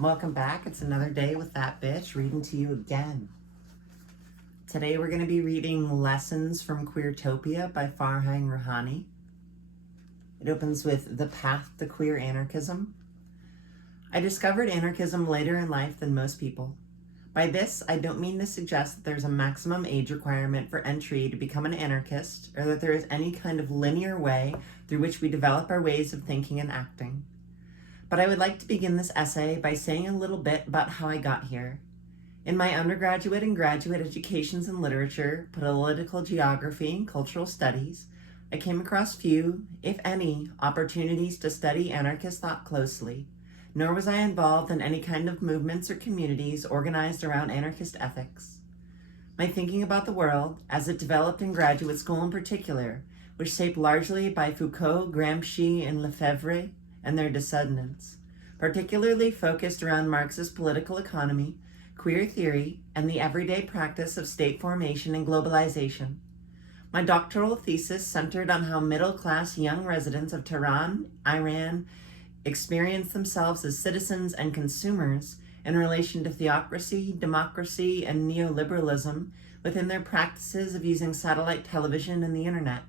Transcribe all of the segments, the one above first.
Welcome back. It's another day with that bitch reading to you again. Today we're going to be reading Lessons from Queertopia by Farhang Rouhani. It opens with The Path to Queer Anarchism. I discovered anarchism later in life than most people. By this, I don't mean to suggest that there's a maximum age requirement for entry to become an anarchist, or that there is any kind of linear way through which we develop our ways of thinking and acting. But I would like to begin this essay by saying a little bit about how I got here. In my undergraduate and graduate educations in literature, political geography, and cultural studies, I came across few, if any, opportunities to study anarchist thought closely, nor was I involved in any kind of movements or communities organized around anarchist ethics. My thinking about the world, as it developed in graduate school in particular, was shaped largely by Foucault, Gramsci, and Lefebvre, and their descendants, particularly focused around Marxist political economy, queer theory, and the everyday practice of state formation and globalization. My doctoral thesis centered on how middle-class young residents of Tehran, Iran, experience themselves as citizens and consumers in relation to theocracy, democracy, and neoliberalism within their practices of using satellite television and the internet.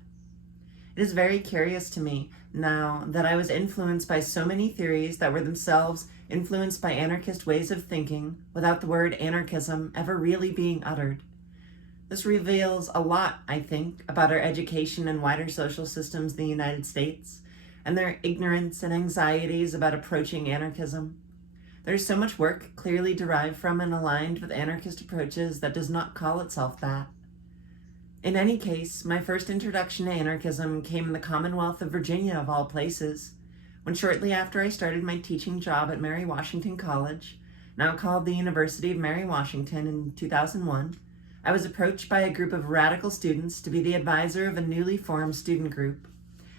It is very curious to me now that I was influenced by so many theories that were themselves influenced by anarchist ways of thinking without the word anarchism ever really being uttered. This reveals a lot, I think, about our education and wider social systems in the United States and their ignorance and anxieties about approaching anarchism. There is so much work clearly derived from and aligned with anarchist approaches that does not call itself that. In any case, my first introduction to anarchism came in the Commonwealth of Virginia, of all places, when shortly after I started my teaching job at Mary Washington College, now called the University of Mary Washington, in 2001, I was approached by a group of radical students to be the advisor of a newly formed student group,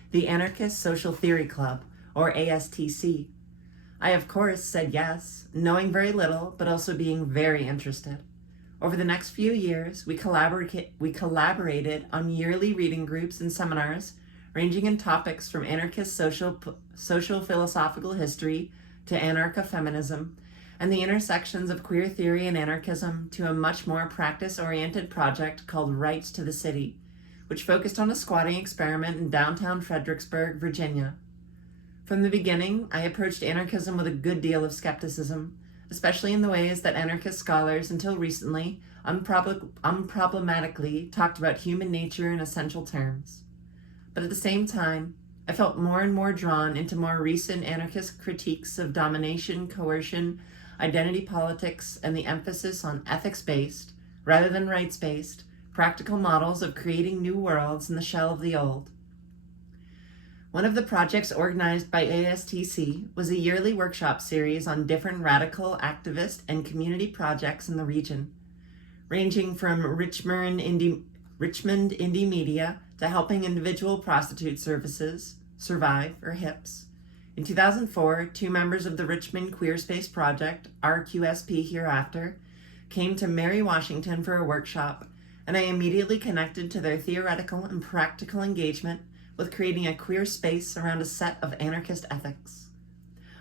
the Anarchist Social Theory Club, or ASTC. I, of course, said yes, knowing very little, but also being very interested. Over the next few years, we collaborated on yearly reading groups and seminars, ranging in topics from anarchist social philosophical history to anarcho-feminism, and the intersections of queer theory and anarchism, to a much more practice-oriented project called Rights to the City, which focused on a squatting experiment in downtown Fredericksburg, Virginia. From the beginning, I approached anarchism with a good deal of skepticism, especially in the ways that anarchist scholars until recently unproblematically talked about human nature in essential terms. But at the same time, I felt more and more drawn into more recent anarchist critiques of domination, coercion, identity politics, and the emphasis on ethics-based, rather than rights-based, practical models of creating new worlds in the shell of the old. One of the projects organized by ASTC was a yearly workshop series on different radical activist and community projects in the region, ranging from Richmond indie media to helping individual prostitute services survive, or HIPS. In 2004, two members of the Richmond Queer Space Project, RQSP hereafter, came to Mary Washington for a workshop, and I immediately connected to their theoretical and practical engagement with creating a queer space around a set of anarchist ethics.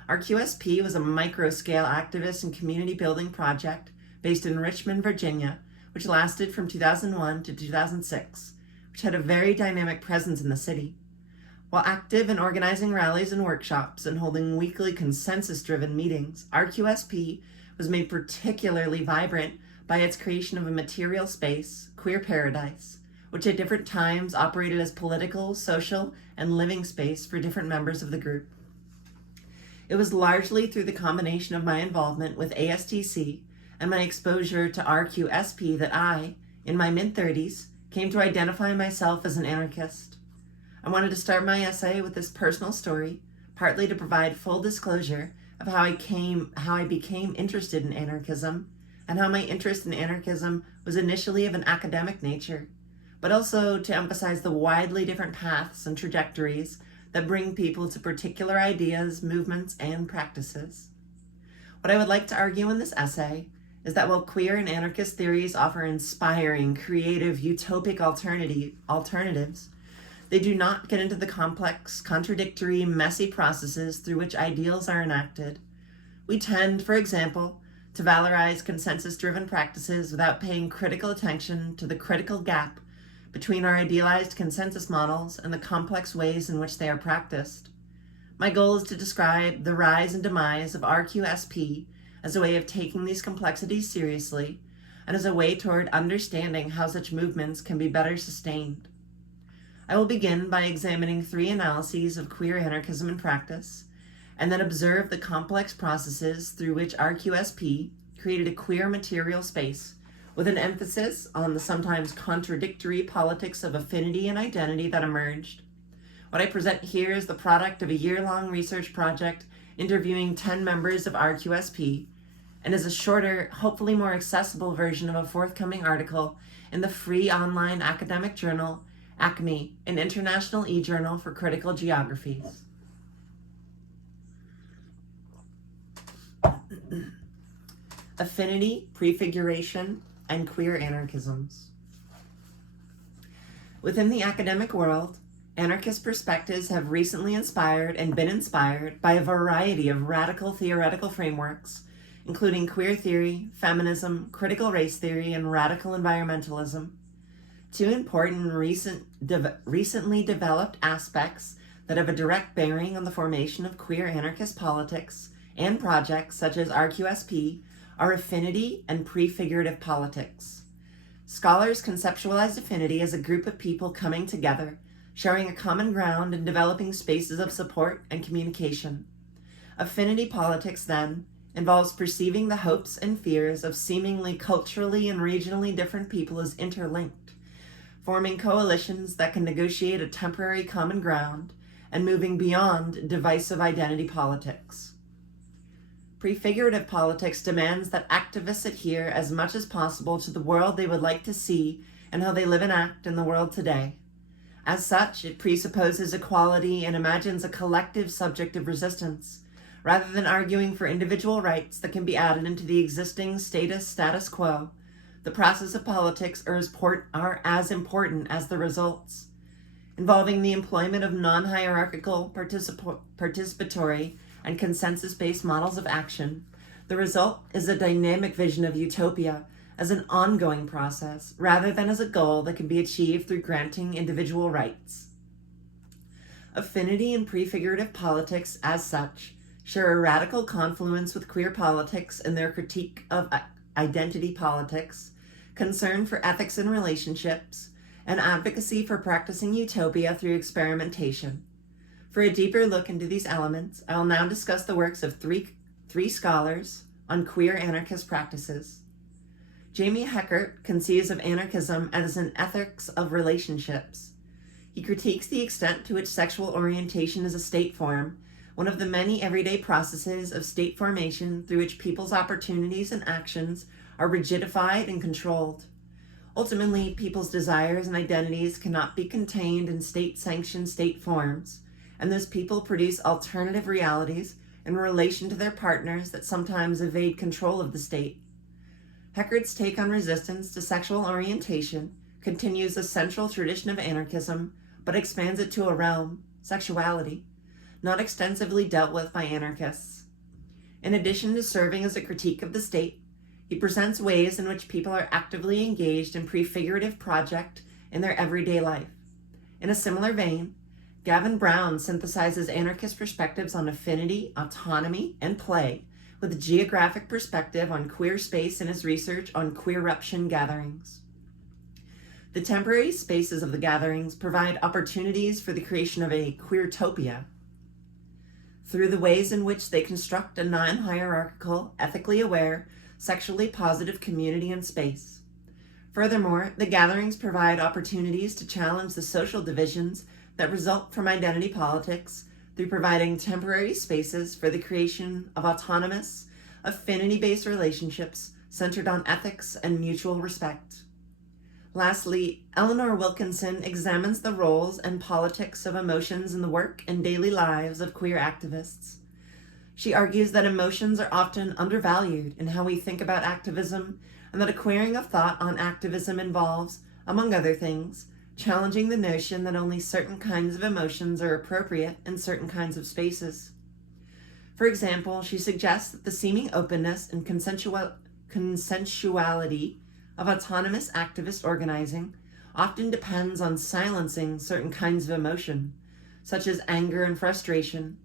RQSP was a micro-scale activist and community building project based in Richmond, Virginia, which lasted from 2001 to 2006, which had a very dynamic presence in the city. While active in organizing rallies and workshops and holding weekly consensus-driven meetings, RQSP was made particularly vibrant by its creation of a material space, Queer Paradise, which at different times operated as political, social, and living space for different members of the group. It was largely through the combination of my involvement with ASTC and my exposure to RQSP that I, in my mid-30s, came to identify myself as an anarchist. I wanted to start my essay with this personal story, partly to provide full disclosure of how I became interested in anarchism, and how my interest in anarchism was initially of an academic nature, but also to emphasize the widely different paths and trajectories that bring people to particular ideas, movements, and practices. What I would like to argue in this essay is that while queer and anarchist theories offer inspiring, creative, utopic alternatives, they do not get into the complex, contradictory, messy processes through which ideals are enacted, We tend, for example, to valorize consensus-driven practices without paying critical attention to the critical gap between our idealized consensus models and the complex ways in which they are practiced. My goal is to describe the rise and demise of RQSP as a way of taking these complexities seriously and as a way toward understanding how such movements can be better sustained. I will begin by examining 3 analyses of queer anarchism in practice, and then observe the complex processes through which RQSP created a queer material space with an emphasis on the sometimes contradictory politics of affinity and identity that emerged. What I present here is the product of a year-long research project interviewing 10 members of RQSP, and is a shorter, hopefully more accessible version of a forthcoming article in the free online academic journal, ACME, an international e-journal for critical geographies. Affinity, prefiguration, and queer anarchisms. Within the academic world, anarchist perspectives have recently inspired and been inspired by a variety of radical theoretical frameworks, including queer theory, feminism, critical race theory, and radical environmentalism. 2 important recently developed aspects that have a direct bearing on the formation of queer anarchist politics and projects such as RQSP are affinity and prefigurative politics. Scholars conceptualize affinity as a group of people coming together, sharing a common ground and developing spaces of support and communication. Affinity politics, then, involves perceiving the hopes and fears of seemingly culturally and regionally different people as interlinked, forming coalitions that can negotiate a temporary common ground and moving beyond divisive identity politics. Prefigurative politics demands that activists adhere as much as possible to the world they would like to see and how they live and act in the world today. As such, it presupposes equality and imagines a collective subject of resistance, rather than arguing for individual rights that can be added into the existing status quo. The process of politics are as important as the results, involving the employment of non-hierarchical, participatory, and consensus-based models of action. The result is a dynamic vision of utopia as an ongoing process, rather than as a goal that can be achieved through granting individual rights. Affinity and prefigurative politics, as such, share a radical confluence with queer politics in their critique of identity politics, concern for ethics in relationships, and advocacy for practicing utopia through experimentation. For a deeper look into these elements, I will now discuss the works of three scholars on queer anarchist practices. Jamie Heckert conceives of anarchism as an ethics of relationships. He critiques the extent to which sexual orientation is a state form, one of the many everyday processes of state formation through which people's opportunities and actions are rigidified and controlled. Ultimately, people's desires and identities cannot be contained in state-sanctioned state forms, and those people produce alternative realities in relation to their partners that sometimes evade control of the state. Heckert's take on resistance to sexual orientation continues a central tradition of anarchism, but expands it to a realm, sexuality, not extensively dealt with by anarchists. In addition to serving as a critique of the state, he presents ways in which people are actively engaged in prefigurative project in their everyday life. In a similar vein, Gavin Brown synthesizes anarchist perspectives on affinity, autonomy, and play with a geographic perspective on queer space in his research on queeruption gatherings. The temporary spaces of the gatherings provide opportunities for the creation of a queertopia through the ways in which they construct a non-hierarchical, ethically aware, sexually positive community and space. Furthermore, the gatherings provide opportunities to challenge the social divisions that result from identity politics through providing temporary spaces for the creation of autonomous, affinity-based relationships centered on ethics and mutual respect. Lastly, Eleanor Wilkinson examines the roles and politics of emotions in the work and daily lives of queer activists. She argues that emotions are often undervalued in how we think about activism, and that a queering of thought on activism involves, among other things, challenging the notion that only certain kinds of emotions are appropriate in certain kinds of spaces. For example, she suggests that the seeming openness and consensuality of autonomous activist organizing often depends on silencing certain kinds of emotion, such as anger and frustration,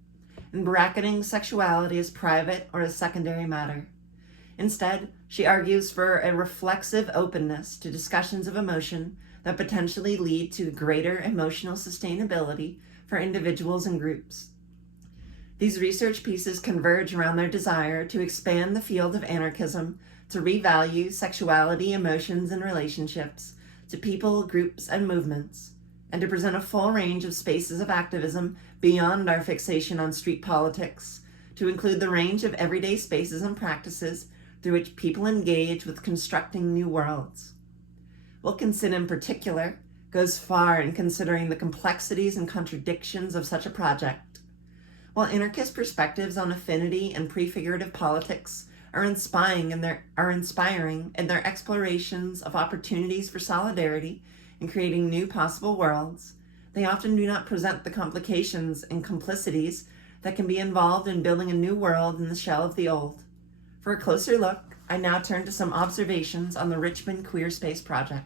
and bracketing sexuality as private or as secondary matter. Instead, she argues for a reflexive openness to discussions of emotion that potentially lead to greater emotional sustainability for individuals and groups. These research pieces converge around their desire to expand the field of anarchism to revalue sexuality, emotions, and relationships to people, groups, and movements, and to present a full range of spaces of activism beyond our fixation on street politics, to include the range of everyday spaces and practices through which people engage with constructing new worlds. Wilkinson, in particular, goes far in considering the complexities and contradictions of such a project. While anarchist perspectives on affinity and prefigurative politics are inspiring in their explorations of opportunities for solidarity and creating new possible worlds, they often do not present the complications and complicities that can be involved in building a new world in the shell of the old. For a closer look, I now turn to some observations on the Richmond Queer Space Project.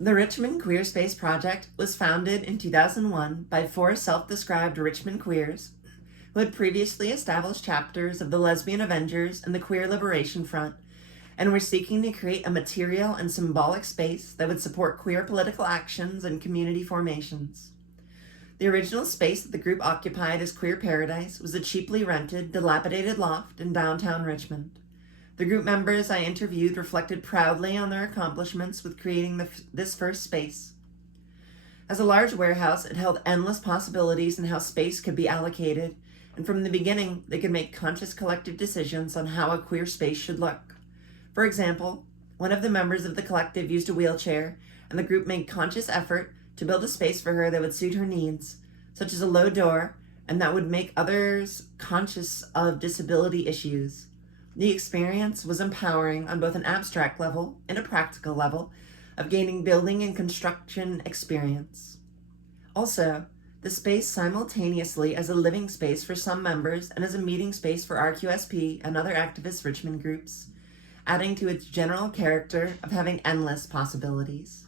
The Richmond Queer Space Project was founded in 2001 by 4 self-described Richmond queers who had previously established chapters of the Lesbian Avengers and the Queer Liberation Front and were seeking to create a material and symbolic space that would support queer political actions and community formations. The original space that the group occupied as Queer Paradise was a cheaply rented, dilapidated loft in downtown Richmond. The group members I interviewed reflected proudly on their accomplishments with creating this first space. As a large warehouse, it held endless possibilities in how space could be allocated, and from the beginning, they could make conscious collective decisions on how a queer space should look. For example, one of the members of the collective used a wheelchair, and the group made conscious effort to build a space for her that would suit her needs, such as a low door, and that would make others conscious of disability issues. The experience was empowering on both an abstract level and a practical level of gaining building and construction experience. Also, the space simultaneously as a living space for some members and as a meeting space for RQSP and other activist Richmond groups, adding to its general character of having endless possibilities.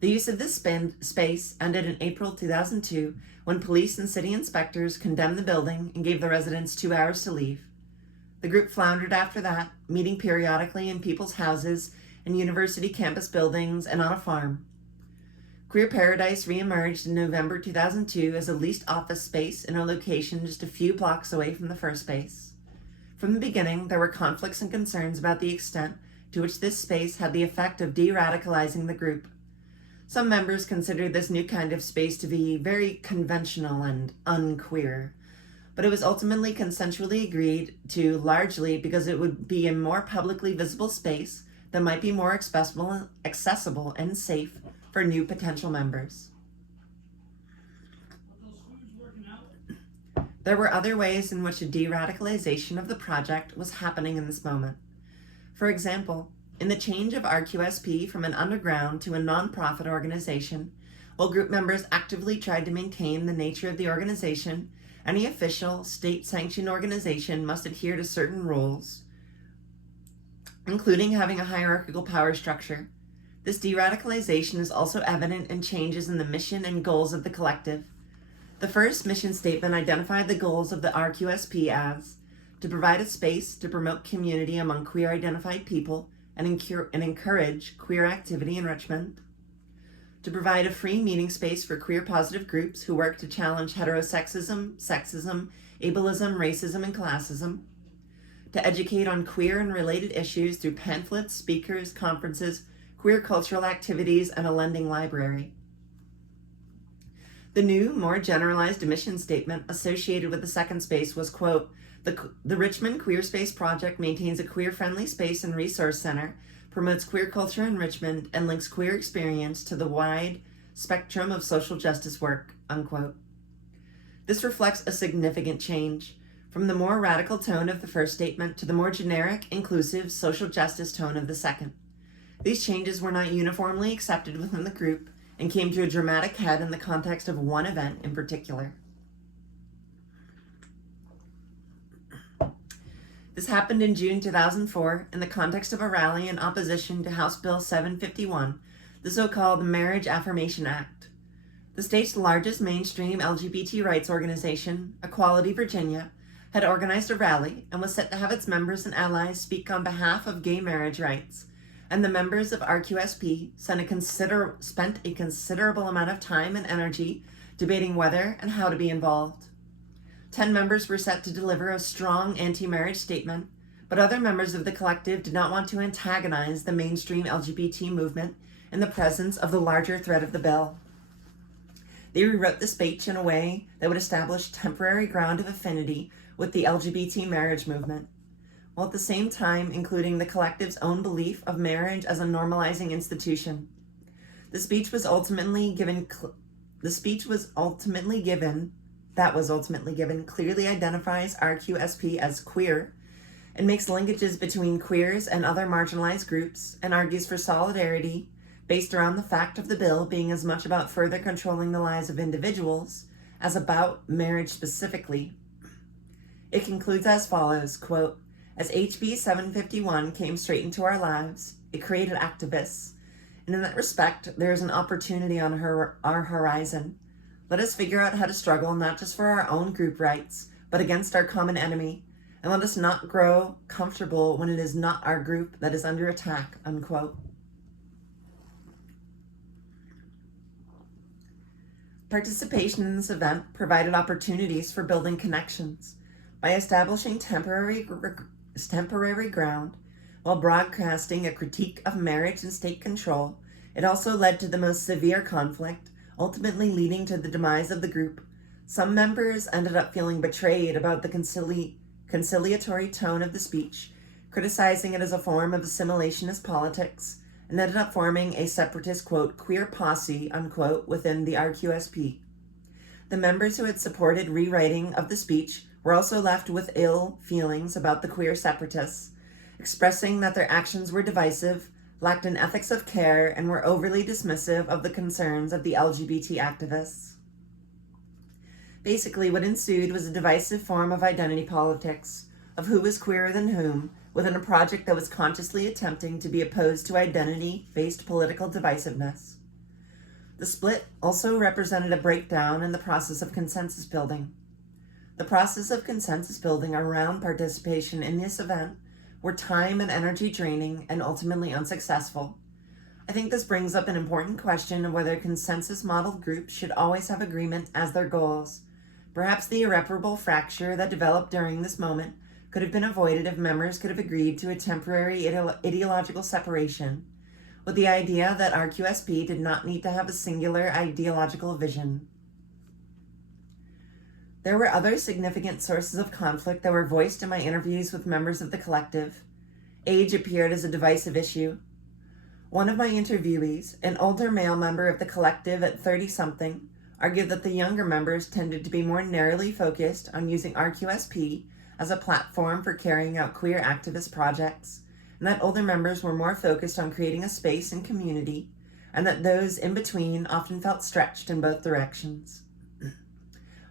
The use of this space ended in April 2002 when police and city inspectors condemned the building and gave the residents 2 hours to leave. The group floundered after that, meeting periodically in people's houses, in university campus buildings, and on a farm. Queer Paradise reemerged in November 2002 as a leased office space in a location just a few blocks away from the first space. From the beginning, there were conflicts and concerns about the extent to which this space had the effect of de-radicalizing the group. Some members considered this new kind of space to be very conventional and unqueer, but it was ultimately consensually agreed to largely because it would be a more publicly visible space that might be more accessible and safe for new potential members. There were other ways in which a de-radicalization of the project was happening in this moment. For example, in the change of RQSP from an underground to a nonprofit organization, while group members actively tried to maintain the nature of the organization, any official, state-sanctioned organization must adhere to certain rules, including having a hierarchical power structure. This de-radicalization is also evident in changes in the mission and goals of the collective. The first mission statement identified the goals of the RQSP as to provide a space to promote community among queer-identified people and encourage queer activity in Richmond, to provide a free meeting space for queer-positive groups who work to challenge heterosexism, sexism, ableism, racism, and classism, to educate on queer and related issues through pamphlets, speakers, conferences, queer cultural activities, and a lending library. The new, more generalized mission statement associated with the second space was, quote, the Richmond Queer Space Project maintains a queer-friendly space and resource center, promotes queer culture in Richmond, and links queer experience to the wide spectrum of social justice work, unquote. This reflects a significant change, from the more radical tone of the first statement to the more generic, inclusive, social justice tone of the second. These changes were not uniformly accepted within the group and came to a dramatic head in the context of one event in particular. This happened in June 2004 in the context of a rally in opposition to House Bill 751, the so-called Marriage Affirmation Act. The state's largest mainstream LGBT rights organization, Equality Virginia, had organized a rally and was set to have its members and allies speak on behalf of gay marriage rights, and the members of RQSP spent a considerable amount of time and energy debating whether and how to be involved. 10 members were set to deliver a strong anti-marriage statement, but other members of the collective did not want to antagonize the mainstream LGBT movement in the presence of the larger threat of the bill. They rewrote the speech in a way that would establish temporary ground of affinity with the LGBT marriage movement, while at the same time including the collective's own belief of marriage as a normalizing institution. The speech was ultimately given clearly identifies RQSP as queer and makes linkages between queers and other marginalized groups and argues for solidarity based around the fact of the bill being as much about further controlling the lives of individuals as about marriage specifically. It concludes as follows, quote, "As HB 751 came straight into our lives, it created activists, and in that respect, there is an opportunity on our horizon. Let us figure out how to struggle not just for our own group rights, but against our common enemy, and let us not grow comfortable when it is not our group that is under attack," unquote. Participation in this event provided opportunities for building connections by establishing temporary ground while broadcasting a critique of marriage and state control. It also led to the most severe conflict, ultimately leading to the demise of the group. Some members ended up feeling betrayed about the conciliatory tone of the speech, criticizing it as a form of assimilationist politics, and ended up forming a separatist, quote, queer posse, unquote, within the RQSP. The members who had supported rewriting of the speech were also left with ill feelings about the queer separatists, expressing that their actions were divisive, lacked an ethics of care, and were overly dismissive of the concerns of the LGBT activists. Basically, what ensued was a divisive form of identity politics, of who was queerer than whom, within a project that was consciously attempting to be opposed to identity-based political divisiveness. The split also represented a breakdown in the process of consensus building. The process of consensus building around participation in this event were time and energy draining and ultimately unsuccessful. I think this brings up an important question of whether consensus modeled groups should always have agreement as their goals. Perhaps the irreparable fracture that developed during this moment could have been avoided if members could have agreed to a temporary ideological separation, with the idea that RQSP did not need to have a singular ideological vision. There were other significant sources of conflict that were voiced in my interviews with members of the collective. Age appeared as a divisive issue. One of my interviewees, an older male member of the collective at 30-something, argued that the younger members tended to be more narrowly focused on using RQSP as a platform for carrying out queer activist projects, and that older members were more focused on creating a space and community, and that those in between often felt stretched in both directions.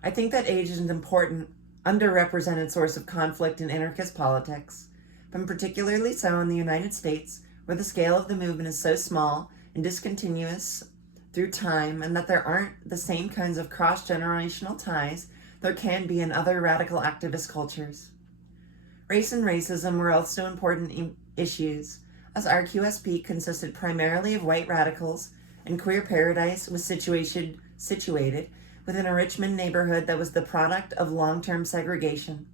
I think that age is an important, underrepresented source of conflict in anarchist politics, but particularly so in the United States, where the scale of the movement is so small and discontinuous through time, and that there aren't the same kinds of cross-generational ties there can be in other radical activist cultures. Race and racism were also important issues, as RQSP consisted primarily of white radicals, and Queer Paradise was situated within a Richmond neighborhood that was the product of long-term segregation.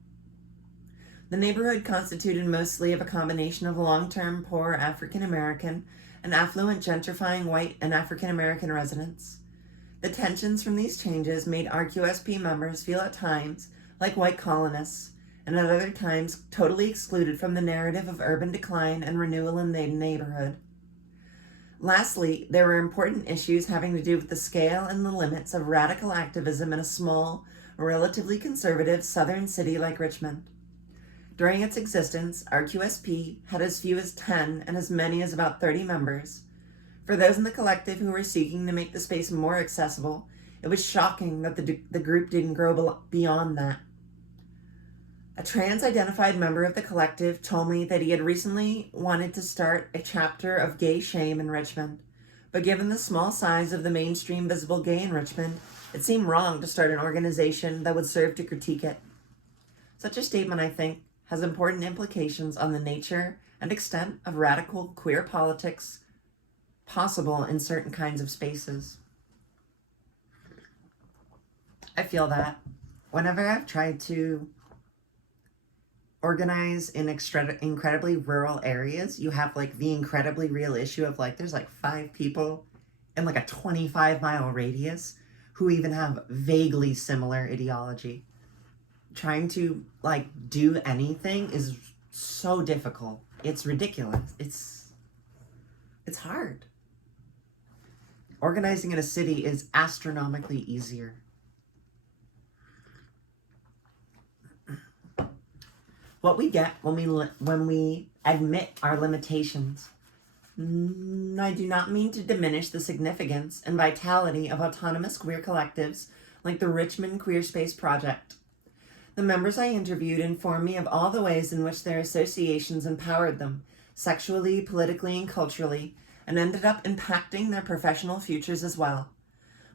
The neighborhood constituted mostly of a combination of long-term poor African American and affluent gentrifying white and African American residents. The tensions from these changes made RQSP members feel at times like white colonists, and at other times totally excluded from the narrative of urban decline and renewal in the neighborhood. Lastly, there were important issues having to do with the scale and the limits of radical activism in a small, relatively conservative southern city like Richmond. During its existence, RQSP had as few as 10 and as many as about 30 members. For those in the collective who were seeking to make the space more accessible, it was shocking that the group didn't grow beyond that. A trans-identified member of the collective told me that he had recently wanted to start a chapter of gay shame in Richmond, but given the small size of the mainstream visible gay in Richmond, it seemed wrong to start an organization that would serve to critique it. Such a statement, I think, has important implications on the nature and extent of radical queer politics possible in certain kinds of spaces. I feel that whenever I've tried to organize in incredibly rural areas, you have like the incredibly real issue of like there's like 5 people in like a 25-mile radius who even have vaguely similar ideology. Trying to like do anything is so difficult. It's ridiculous. It's hard. Organizing in a city is astronomically easier. What we get when we admit our limitations. I do not mean to diminish the significance and vitality of autonomous queer collectives like the Richmond Queer Space Project. The members I interviewed informed me of all the ways in which their associations empowered them, sexually, politically, and culturally, and ended up impacting their professional futures as well.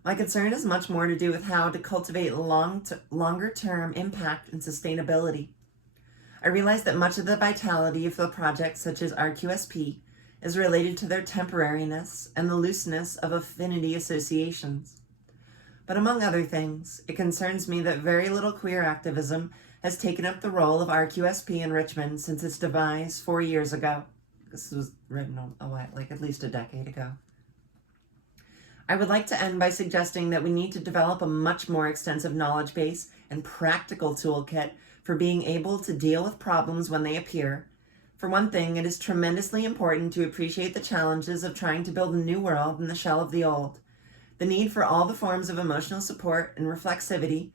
My concern is much more to do with how to cultivate longer-term impact and sustainability. I realize that much of the vitality of the projects such as RQSP is related to their temporariness and the looseness of affinity associations. But among other things, it concerns me that very little queer activism has taken up the role of RQSP in Richmond since its demise 4 years ago. This was written a while, like at least a decade ago. I would like to end by suggesting that we need to develop a much more extensive knowledge base and practical toolkit for being able to deal with problems when they appear. For one thing, it is tremendously important to appreciate the challenges of trying to build a new world in the shell of the old. The need for all the forms of emotional support and reflexivity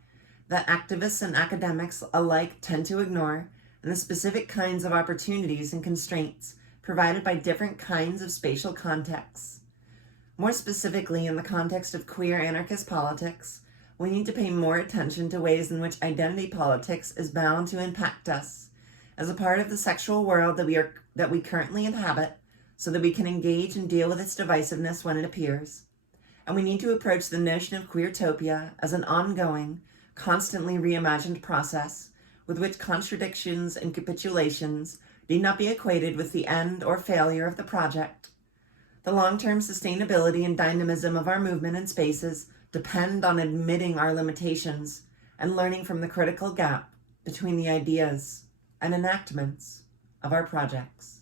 that activists and academics alike tend to ignore, and the specific kinds of opportunities and constraints provided by different kinds of spatial contexts. More specifically, in the context of queer anarchist politics, we need to pay more attention to ways in which identity politics is bound to impact us as a part of the sexual world that we currently inhabit, so that we can engage and deal with its divisiveness when it appears. And we need to approach the notion of Queertopia as an ongoing, constantly reimagined process with which contradictions and capitulations need not be equated with the end or failure of the project. The long-term sustainability and dynamism of our movement and spaces depend on admitting our limitations and learning from the critical gap between the ideas and enactments of our projects.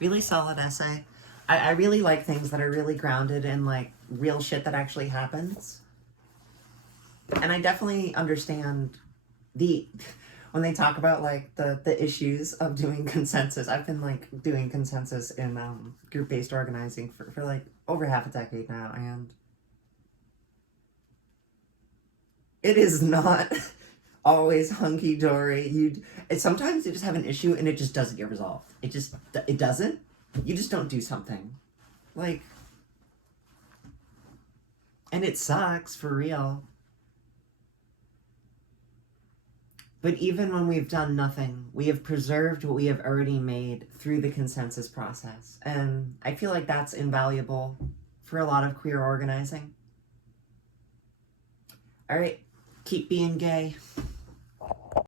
Really solid essay. I really like things that are really grounded in like real shit that actually happens. And I definitely understand when they talk about like the issues of doing consensus. I've been like doing consensus in group-based organizing for like over half a decade now, and it is not always hunky-dory. Sometimes you just have an issue and it just doesn't get resolved. It doesn't. You just don't do something. Like, and it sucks for real. But even when we've done nothing, we have preserved what we have already made through the consensus process. And I feel like that's invaluable for a lot of queer organizing. All right, keep being gay.